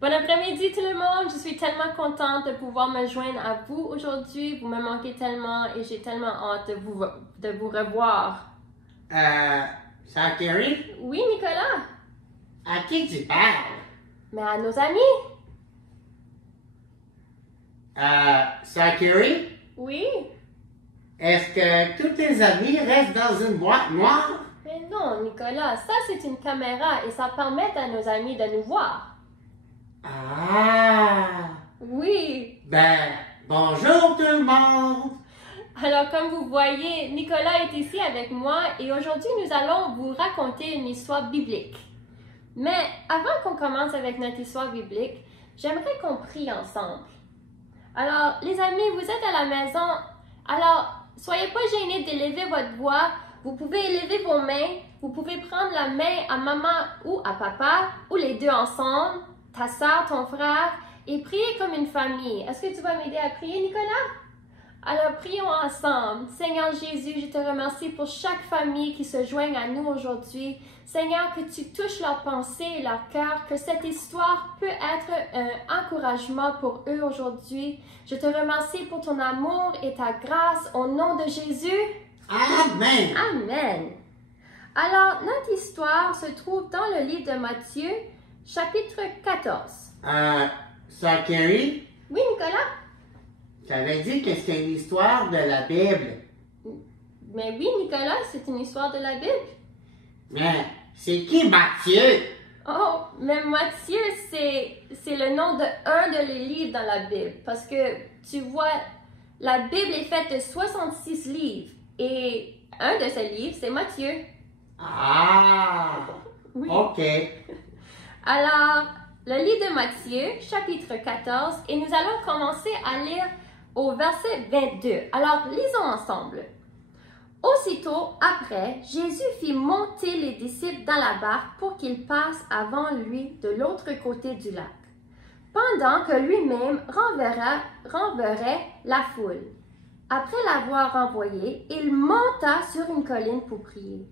Bon après-midi tout le monde, je suis tellement contente de pouvoir me joindre à vous aujourd'hui. Vous me manquez tellement et j'ai tellement hâte de vous revoir. Sœur Carrie? Oui, Nicolas? À qui tu parles? Mais à nos amis? Sœur Carrie? Oui? Est-ce que tous tes amis restent dans une boîte noire? Mais non, Nicolas, ça c'est une caméra et ça permet à nos amis de nous voir. Ah! Oui! Ben, bonjour tout le monde! Alors, comme vous voyez, Nicolas est ici avec moi et aujourd'hui, nous allons vous raconter une histoire biblique. Mais avant qu'on commence avec notre histoire biblique, j'aimerais qu'on prie ensemble. Alors, les amis, vous êtes à la maison, alors soyez pas gênés d'élever votre voix. Vous pouvez élever vos mains, vous pouvez prendre la main à maman ou à papa, ou les deux ensemble, ta soeur, ton frère, et prier comme une famille. Est-ce que tu vas m'aider à prier, Nicolas? Alors, prions ensemble. Seigneur Jésus, je te remercie pour chaque famille qui se joigne à nous aujourd'hui. Seigneur, que tu touches leurs pensées et leur cœur, que cette histoire peut être un encouragement pour eux aujourd'hui. Je te remercie pour ton amour et ta grâce au nom de Jésus. Amen! Amen. Alors, notre histoire se trouve dans le livre de Matthieu, chapitre 14. Sœur Carrie? Oui, Nicolas? T'avais dit que c'était une histoire de la Bible. Mais oui, Nicolas, c'est une histoire de la Bible. Mais c'est qui Matthieu? Oh, mais Matthieu, c'est le nom de un de les livres dans la Bible. Parce que, tu vois, la Bible est faite de 66 livres. Et un de ces livres, c'est Matthieu. Ah! Oui. OK. Alors, le livre de Matthieu, chapitre 14, et nous allons commencer à lire au verset 22. Alors, lisons ensemble. Aussitôt après, Jésus fit monter les disciples dans la barque pour qu'ils passent avant lui de l'autre côté du lac, pendant que lui-même renverrait la foule. Après l'avoir renvoyé, il monta sur une colline pour prier.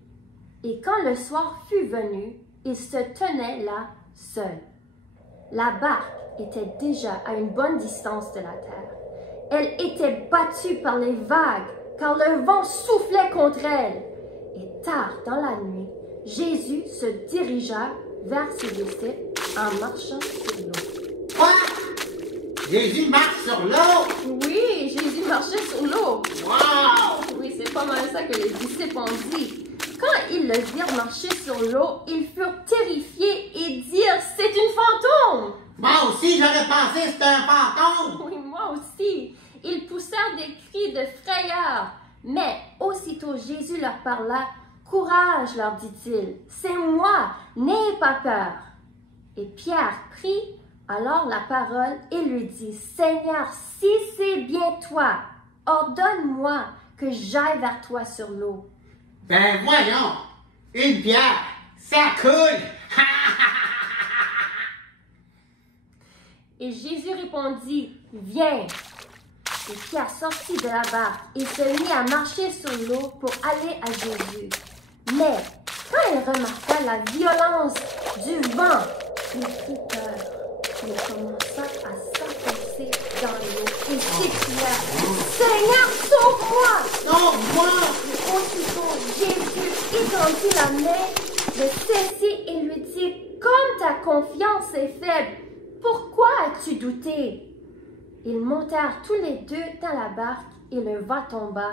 Et quand le soir fut venu, il se tenait là seul. La barque était déjà à une bonne distance de la terre. Elle était battue par les vagues, car le vent soufflait contre elle. Et tard dans la nuit, Jésus se dirigea vers ses disciples en marchant sur l'eau. Quoi? Jésus marche sur l'eau? Oui, Jésus marchait sur l'eau. Wow! Oui, c'est pas mal ça que les disciples ont dit. Quand ils le virent marcher sur l'eau, ils furent terrifiés et dirent « C'est une fantôme !» Moi aussi, j'aurais pensé que c'était un fantôme! Oui, moi aussi. Ils poussèrent des cris de frayeur. Mais aussitôt Jésus leur parla. « Courage, leur dit-il, c'est moi, n'ayez pas peur. » Et Pierre prit alors la parole et lui dit « Seigneur, si c'est bien toi, ordonne-moi que j'aille vers toi sur l'eau. » Ben voyons! Une pierre, ça coule! Et Jésus répondit « Viens. » Et Pierre sortit de la barque et se mit à marcher sur l'eau pour aller à Jésus. Mais quand il remarqua la violence du vent, il prit peur. Il commença à s'enfoncer dans l'eau et s'écria « Seigneur, sauve-moi! » Sauve-moi! Aussitôt, Jésus étendit la main, le saisit et lui dit « Comme ta confiance est faible, pourquoi as-tu douté? » Ils montèrent tous les deux dans la barque et le vent tomba.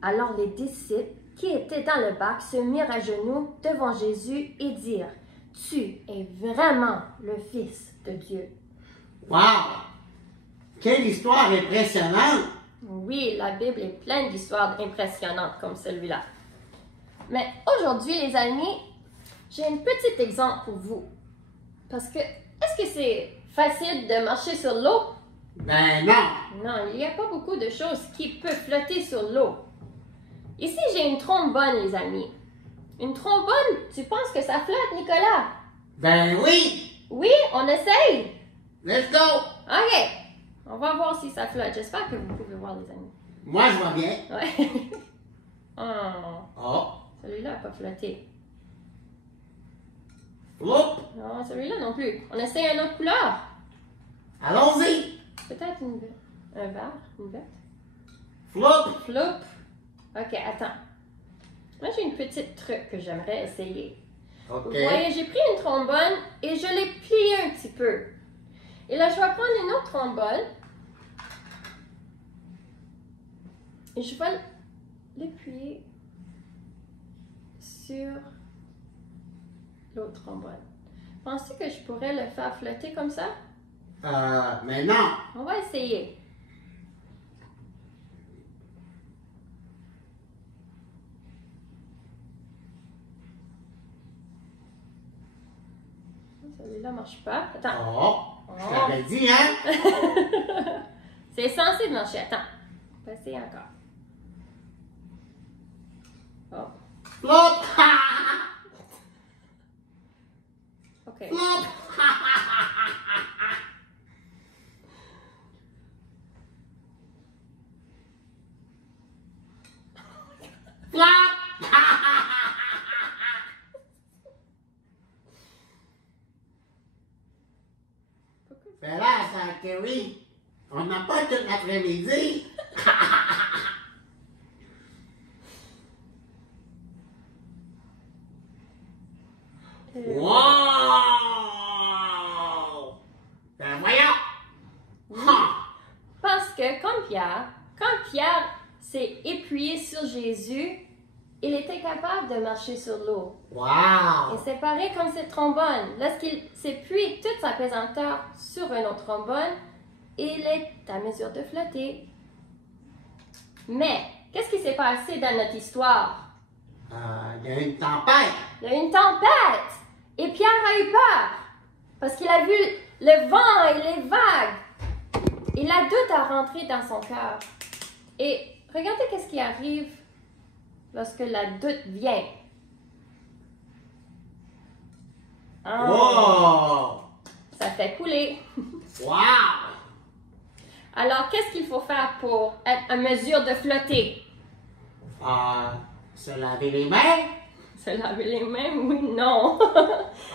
Alors les disciples qui étaient dans le barque se mirent à genoux devant Jésus et dirent « Tu es vraiment le Fils de Dieu. » Wow! Quelle histoire impressionnante! Oui, la Bible est pleine d'histoires impressionnantes comme celui-là. Mais aujourd'hui, les amis, j'ai un petit exemple pour vous. Parce que, est-ce que c'est facile de marcher sur l'eau? Ben non! Non, il n'y a pas beaucoup de choses qui peuvent flotter sur l'eau. Ici, j'ai une trombone, les amis. Une trombone, tu penses que ça flotte, Nicolas? Ben oui! Oui, on essaye? Let's go! OK. On va voir si ça flotte. J'espère que vous pouvez voir, les amis. Moi, je vois bien. Ouais. Oh, Oh! celui-là n'a pas flotté. Oups! Non, celui-là non plus. On essaye une autre couleur. Allons-y. Peut-être un verre, une bête. Flop. Flop. Ok, attends. Moi, j'ai une petite truc que j'aimerais essayer. OK. Vous voyez, j'ai pris une trombone et je l'ai pliée un petit peu. Et là, je vais prendre une autre trombone. Et je vais l'appuyer sur l'autre trombone. Penses-tu que je pourrais le faire flotter comme ça? Mais non. On va essayer. Celui-là marche pas. Attends. Oh, je t'avais dit, hein? C'est censé marcher. Attends. On va essayer encore. Oh. Flop. OK. Flop. Flop. Ben là, ça, Kerry, on n'a pas tout l'après-midi. Wow! Ben voyons! Parce que comme quand Pierre s'est appuyé sur Jésus, il était capable de marcher sur l'eau. Wow! Et c'est pareil comme cette trombone. Lorsqu'il s'appuie toute sa pesanteur sur une autre trombone, il est à mesure de flotter. Mais, qu'est-ce qui s'est passé dans notre histoire? Il y a une tempête. Il y a eu une tempête! Et Pierre a eu peur, parce qu'il a vu le vent et les vagues. Et la doute a rentré dans son cœur. Et regardez qu'est-ce qui arrive lorsque la doute vient. Wow! Ça fait couler. Wow! Alors, qu'est-ce qu'il faut faire pour être en mesure de flotter? Se laver les mains? Se laver les mains? Oui, non.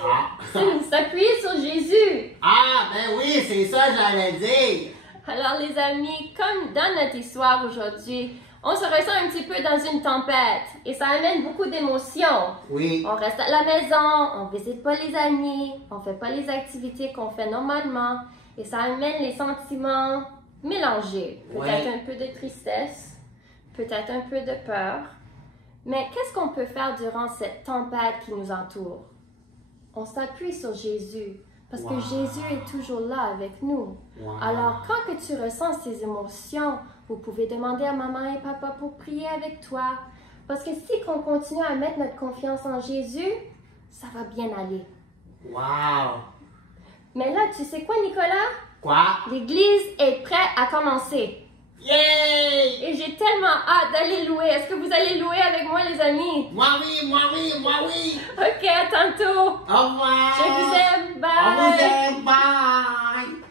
Ah! C'est s'appuyer sur Jésus. Ah, ben oui, c'est ça que j'allais dire. Alors, les amis, comme dans notre histoire aujourd'hui, on se ressent un petit peu dans une tempête et ça amène beaucoup d'émotions. Oui. On reste à la maison, on visite pas les amis, on fait pas les activités qu'on fait normalement et ça amène les sentiments mélangés. Peut-être un peu de tristesse, peut-être un peu de peur. Mais qu'est-ce qu'on peut faire durant cette tempête qui nous entoure? On s'appuie sur Jésus parce que Jésus est toujours là avec nous. Alors, quand que tu ressens ces émotions, vous pouvez demander à maman et papa pour prier avec toi. Parce que si on continue à mettre notre confiance en Jésus, ça va bien aller. Wow! Mais là, tu sais quoi, Nicolas? Quoi? L'église est prête à commencer. Yay! Et j'ai tellement hâte d'aller louer. Est-ce que vous allez louer avec moi, les amis? Moi oui, moi oui, moi oui! Ok, à tantôt. Au revoir! Je vous aime. Bye. On vous aime, bye!